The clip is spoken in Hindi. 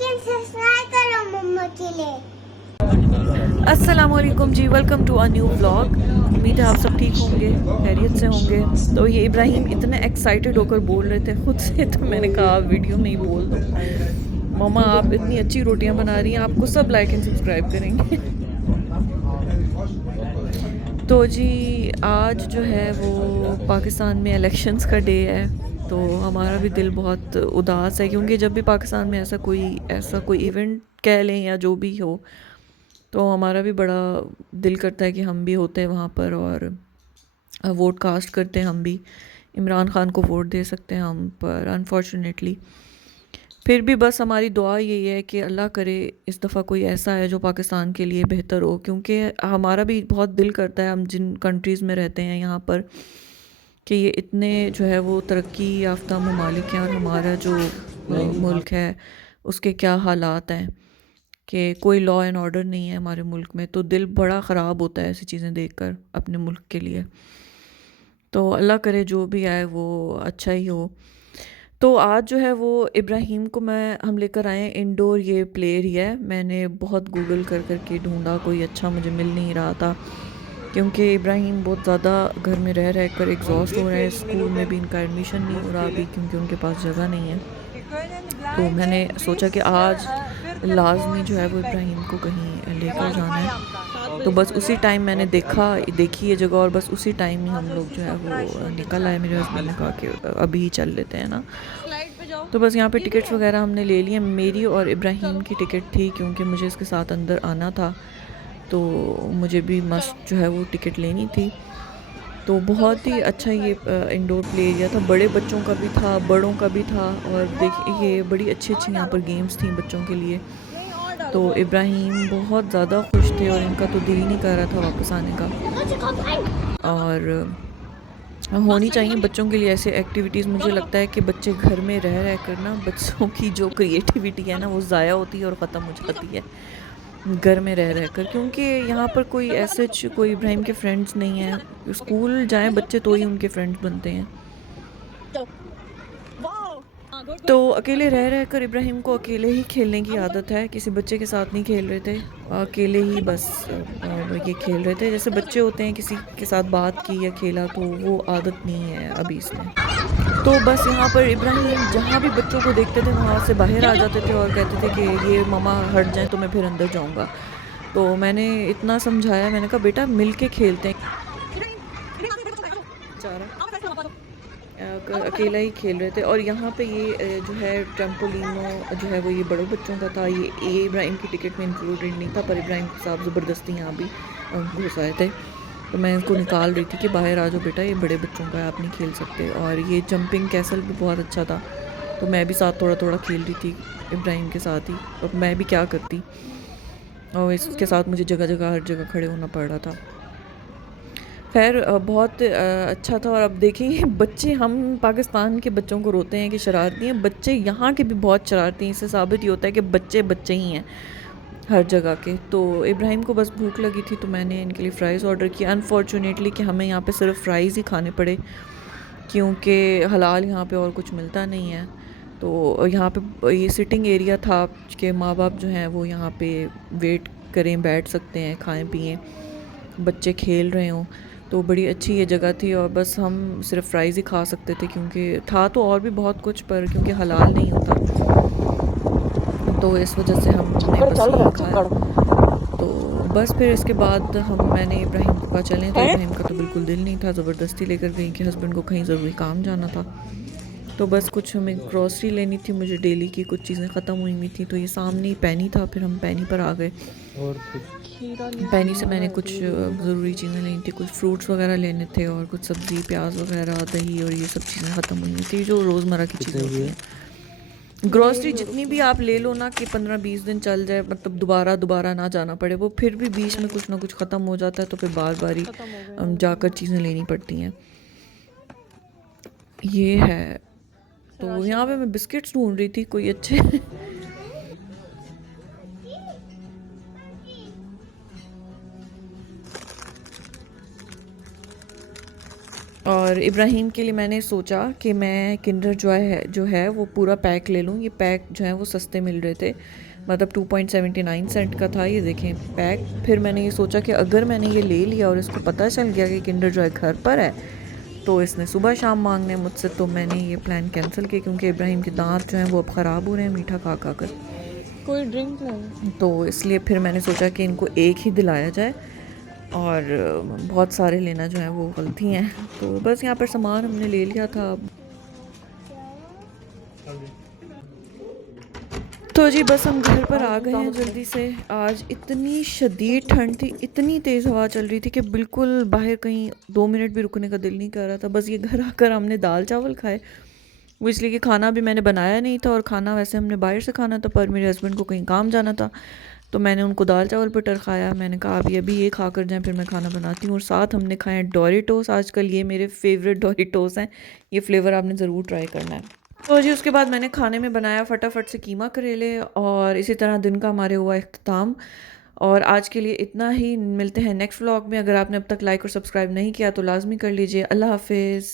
लाइक एंड सब्सक्राइब करो मम्मा के लिए। अस्सलाम वालेकुम जी, welcome to a new vlog. उम्मीद है आप सब ठीक होंगे, खैरियत से होंगे। तो ये इब्राहिम इतने एक्साइटेड होकर बोल रहे थे खुद से, तो मैंने कहा आप वीडियो में ही बोल दो। मम्मा आप इतनी अच्छी रोटियां बना रही हैं, आपको सब लाइक एंड सब्सक्राइब करेंगे। तो जी आज जो है वो पाकिस्तान में इलेक्शंस का डे है। तो हमारा भी दिल बहुत उदास है, क्योंकि जब भी पाकिस्तान में ऐसा कोई इवेंट कह लें या जो भी हो, तो हमारा भी बड़ा दिल करता है कि हम भी होते हैं वहाँ पर और वोट कास्ट करते हैं। हम भी इमरान ख़ान को वोट दे सकते हैं हम, पर अनफॉर्चुनेटली फिर भी बस हमारी दुआ यही है कि अल्लाह करे इस दफ़ा कोई ऐसा है जो पाकिस्तान के लिए बेहतर हो, क्योंकि हमारा भी बहुत दिल करता है, हम जिन कंट्रीज़ में रहते हैं यहाँ पर, कि ये इतने जो है वो तरक्की याफ्ता ममालिक हैं और हमारा जो मुल्क है उसके क्या हालात हैं, कि कोई लॉ एंड ऑर्डर नहीं है हमारे मुल्क में। तो दिल बड़ा ख़राब होता है ऐसी चीज़ें देखकर अपने मुल्क के लिए। तो अल्लाह करे जो भी आए वो अच्छा ही हो। तो आज जो है वो इब्राहिम को हम लेकर आए हैं इंडोर ये प्ले एरिया है। मैंने बहुत गूगल कर कर के ढूंढा, कोई अच्छा मुझे मिल नहीं रहा था, क्योंकि इब्राहिम बहुत ज़्यादा घर में रह रह कर एग्जॉस्ट हो रहे हैं। स्कूल में भी इनका एडमिशन नहीं हो रहा अभी, क्योंकि उनके पास जगह नहीं है। तो मैंने सोचा कि आज लाजमी जो है वो इब्राहिम को कहीं लेकर जाना है। तो बस उसी टाइम मैंने देखी ये जगह, और बस उसी टाइम ही हम लोग जो है वो निकल आए। मेरे हस्बैंड ने कहा कि अभी ही चल लेते हैं ना। तो बस यहाँ पे टिकट्स वगैरह हमने ले लिए। मेरी और इब्राहिम की टिकट थी, क्योंकि मुझे इसके साथ अंदर आना था, तो मुझे भी मस्ट जो है वो टिकट लेनी थी। तो बहुत ही अच्छा ये इंडोर प्ले एरिया था, बड़े बच्चों का भी था, बड़ों का भी था। और देखिए ये बड़ी अच्छी अच्छी यहाँ पर गेम्स थी बच्चों के लिए। तो इब्राहिम बहुत ज़्यादा खुश थे और इनका तो दिल ही नहीं कर रहा था वापस आने का। और होनी चाहिए बच्चों के लिए ऐसे एक्टिविटीज़। मुझे लगता है कि बच्चे घर में रह रह कर ना, बच्चों की जो क्रिएटिविटी है ना वो ज़ाया होती है और ख़त्म हो जाती है घर में रह कर, क्योंकि यहाँ पर कोई ऐसे कोई इब्राहिम के फ्रेंड्स नहीं है। स्कूल जाएं बच्चे तो ही उनके फ्रेंड्स बनते हैं। तो अकेले रह रह कर इब्राहिम को अकेले ही खेलने की आदत है, किसी बच्चे के साथ नहीं खेल रहे थे, अकेले ही बस ये खेल रहे थे। जैसे बच्चे होते हैं, किसी के साथ बात की या खेला, तो वो आदत नहीं है अभी इसमें। तो बस यहाँ पर इब्राहिम जहाँ भी बच्चों को देखते थे वहाँ से बाहर आ जाते थे और कहते थे कि ये मम्मा हट जाएं तो मैं फिर अंदर जाऊँगा। तो मैंने इतना समझाया, मैंने कहा बेटा मिल के खेलते हैं। अकेला ही खेल रहे थे। और यहाँ पे ये जो है ट्रम्पोलिनो जो है वो ये बड़े बच्चों का था। ये इब्राहिम की टिकट में इंक्लूडेड नहीं था, पर इब्राहिम साहब ज़बरदस्ती यहाँ भी घुस आए थे। तो मैं इनको निकाल रही थी कि बाहर आ जाओ बेटा, ये बड़े बच्चों का है, आप नहीं खेल सकते। और ये जंपिंग कैसल भी बहुत अच्छा था, तो मैं भी साथ थोड़ा थोड़ा खेल रही थी इब्राहिम के साथ ही। अब मैं भी क्या करती, और इसके साथ मुझे जगह जगह हर जगह खड़े होना पड़ रहा था। खैर बहुत अच्छा था। और अब देखेंगे बच्चे, हम पाकिस्तान के बच्चों को रोते हैं कि शरारती हैं, बच्चे यहाँ के भी बहुत शरारती हैं। इससे साबित ही होता है कि बच्चे बच्चे ही हैं हर जगह के। तो इब्राहिम को बस भूख लगी थी, तो मैंने इनके लिए फ़्राइज़ ऑर्डर किया। अनफॉर्चुनेटली कि हमें यहाँ पे सिर्फ फ़्राइज़ ही खाने पड़े, क्योंकि हलाल यहाँ पे और कुछ मिलता नहीं है। तो यहाँ पे ये सिटिंग एरिया था कि माँ बाप जो हैं वो यहाँ पे वेट करें, बैठ सकते हैं, खाएं पिएं, बच्चे खेल रहे हों। तो बड़ी अच्छी ये जगह थी, और बस हम सिर्फ फ्राइज़ ही खा सकते थे, क्योंकि था तो और भी बहुत कुछ, पर क्योंकि हलाल नहीं होता तो इस वजह से हमने बस यही खाया। तो बस फिर इसके बाद मैंने इब्राहिम को कहा चलें, तो इब्राहिम का तो बिल्कुल दिल नहीं था, ज़बरदस्ती लेकर गई कि हस्बैंड को कहीं ज़रूरी काम जाना था। तो बस कुछ हमें ग्रॉसरी लेनी थी, मुझे डेली की कुछ चीज़ें ख़त्म हुई हुई थी, तो ये सामने ही पैनी था, फिर हम पैनी पर आ गए। और पैनी से मैंने कुछ ज़रूरी चीज़ें लेनी थी, कुछ फ्रूट्स वगैरह लेने थे, और कुछ सब्ज़ी, प्याज वगैरह, दही, और ये सब चीज़ें ख़त्म हुई थी जो रोज़मर्रा की चीज़ें होती हैं। ग्रॉसरी जितनी भी आप ले लो ना कि 15-20 दिन चल जाए, मतलब दोबारा दोबारा ना जाना पड़े, वो फिर भी बीच में कुछ ना कुछ ख़त्म हो जाता है, तो फिर बार बार ही जाकर चीज़ें लेनी पड़ती हैं। ये है। तो यहाँ पे मैं बिस्किट्स ढूंढ रही थी कोई अच्छे और इब्राहिम के लिए मैंने सोचा कि मैं किंडर जॉय है जो है वो पूरा पैक ले लूँ। ये पैक जो है वो सस्ते मिल रहे थे, मतलब 2.79 सेंट का था, ये देखें पैक। फिर मैंने ये सोचा कि अगर मैंने ये ले लिया और इसको पता चल गया कि किंडर जॉय घर पर है तो इसने सुबह शाम मांगने मुझसे, तो मैंने ये प्लान कैंसिल किया क्योंकि इब्राहिम के दांत जो हैं वो अब ख़राब हो रहे हैं मीठा खा खा कर। कोई ड्रिंक लाओ। तो इसलिए फिर मैंने सोचा कि इनको एक ही दिलाया जाए, और बहुत सारे लेना जो है वो गलती हैं। तो बस यहाँ पर सामान हमने ले लिया था। तो जी बस हम घर पर आ गए हैं जल्दी से। आज इतनी शदीद ठंड थी, इतनी तेज़ हवा चल रही थी कि बिल्कुल बाहर कहीं 2 मिनट भी रुकने का दिल नहीं कर रहा था। बस ये घर आकर हमने दाल चावल खाए, वो इसलिए कि खाना भी मैंने बनाया नहीं था, और खाना वैसे हमने बाहर से खाना था, पर मेरे हस्बैंड को कहीं काम जाना था तो मैंने उनको दाल चावल बटर खाया। मैंने कहा अभी ये खा कर जाएँ फिर मैं खाना बनाती हूँ। और साथ हमने खाए डोरिटोस। आजकल ये मेरे फेवरेट डोरिटोस हैं, ये फ्लेवर आपने ज़रूर ट्राई करना है। तो जी उसके बाद मैंने खाने में बनाया फटाफट से कीमा करेले, और इसी तरह दिन का हमारे हुआ इख्तिताम। और आज के लिए इतना ही, मिलते हैं नेक्स्ट व्लॉग में। अगर आपने अब तक लाइक और सब्सक्राइब नहीं किया तो लाजमी कर लीजिए। अल्लाह हाफिज़।